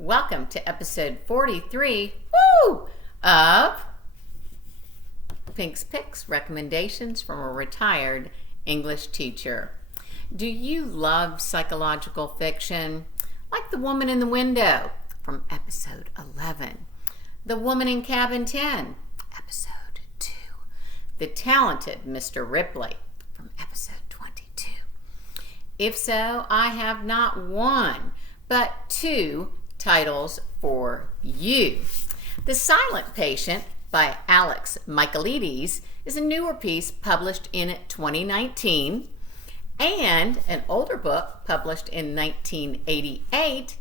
Welcome to episode 43 of Pink's Picks, Recommendations from a Retired English Teacher. Do you love psychological fiction? Like The Woman in the Window from episode 11, The Woman in Cabin 10, episode 2, The Talented Mr. Ripley from episode 22. If so, I have not one, but two titles for you. The Silent Patient by Alex Michaelides is a newer piece published in 2019, and an older book published in 1988,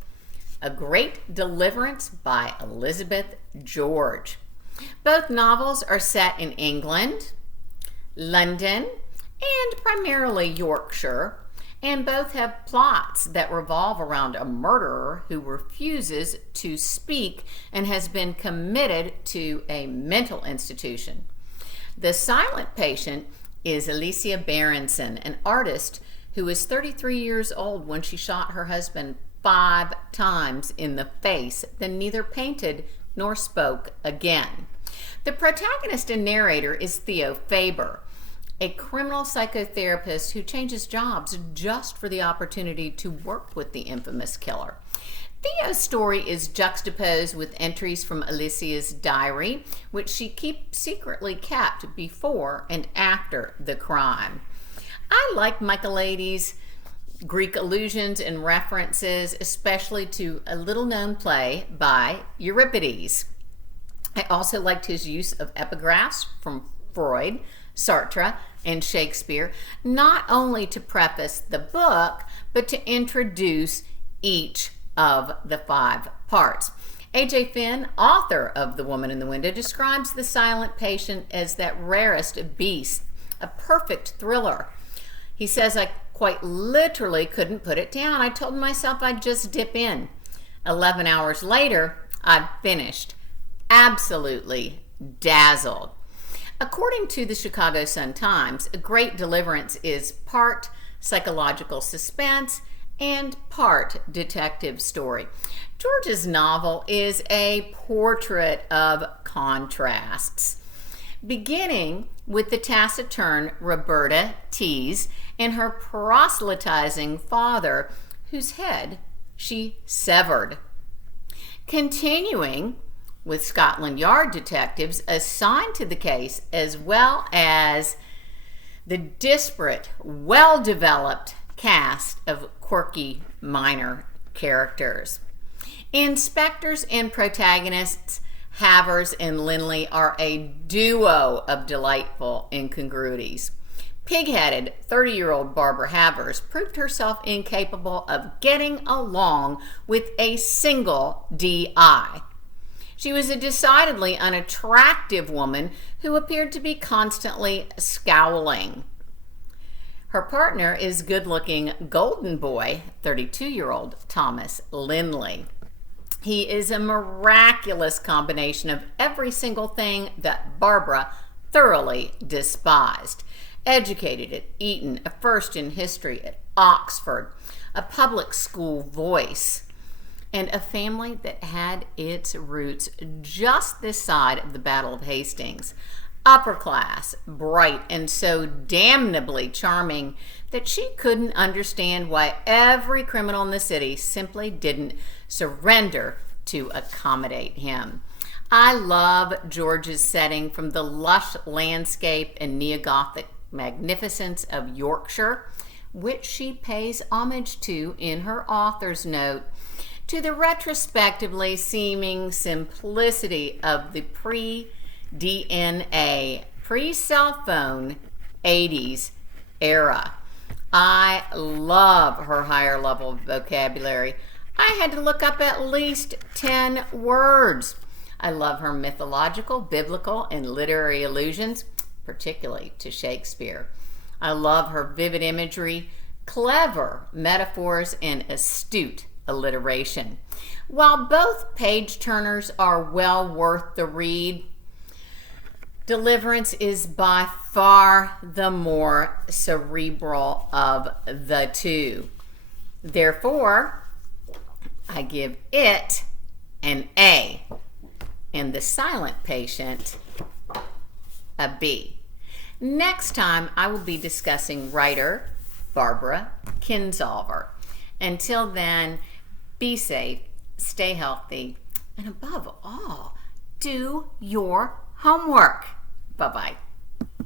A Great Deliverance by Elizabeth George. Both novels are set in England, London, and primarily Yorkshire, and both have plots that revolve around a murderer who refuses to speak and has been committed to a mental institution. The Silent Patient is Alicia Berenson, an artist who was 33 years old when she shot her husband 5 times in the face, then neither painted nor spoke again. The protagonist and narrator is Theo Faber, a criminal psychotherapist who changes jobs just for the opportunity to work with the infamous killer. Theo's story is juxtaposed with entries from Alicia's diary, which she secretly kept before and after the crime. I like Michaelides' Greek allusions and references, especially to a little-known play by Euripides. I also liked his use of epigraphs from Freud, Sartre, and Shakespeare, not only to preface the book, but to introduce each of the 5 parts. A.J. Finn, author of The Woman in the Window, describes The Silent Patient as that rarest beast, a perfect thriller. He says, I quite literally couldn't put it down. I told myself I'd just dip in. 11 hours later, I'd finished. Absolutely dazzled. According to the Chicago Sun-Times, A Great Deliverance is part psychological suspense and part detective story. George's novel is a portrait of contrasts, beginning with the taciturn Roberta Tease and her proselytizing father, whose head she severed. Continuing with Scotland Yard detectives assigned to the case, as well as the disparate, well-developed cast of quirky minor characters. Inspectors and protagonists Havers and Linley are a duo of delightful incongruities. Pig-headed 30-year-old Barbara Havers proved herself incapable of getting along with a single DI. She was a decidedly unattractive woman who appeared to be constantly scowling. Her partner is good-looking golden boy, 32-year-old Thomas Linley. He is a miraculous combination of every single thing that Barbara thoroughly despised. Educated at Eton, a first in history at Oxford, a public school voice, and a family that had its roots just this side of the Battle of Hastings. Upper class, bright, and so damnably charming that she couldn't understand why every criminal in the city simply didn't surrender to accommodate him. I love George's setting, from the lush landscape and neo-Gothic magnificence of Yorkshire, which she pays homage to in her author's note, to the retrospectively seeming simplicity of the pre-DNA, pre-cell phone 80s era. I love her higher level vocabulary. I had to look up at least 10 words. I love her mythological, biblical, and literary allusions, particularly to Shakespeare. I love her vivid imagery, clever metaphors, and astute alliteration. While both page turners are well worth the read, Deliverance is by far the more cerebral of the two. Therefore, I give it an A. And the silent patient, a B. Next time, I will be discussing writer Barbara Kinsolver. Until then, be safe, stay healthy, and above all, do your homework. Bye-bye.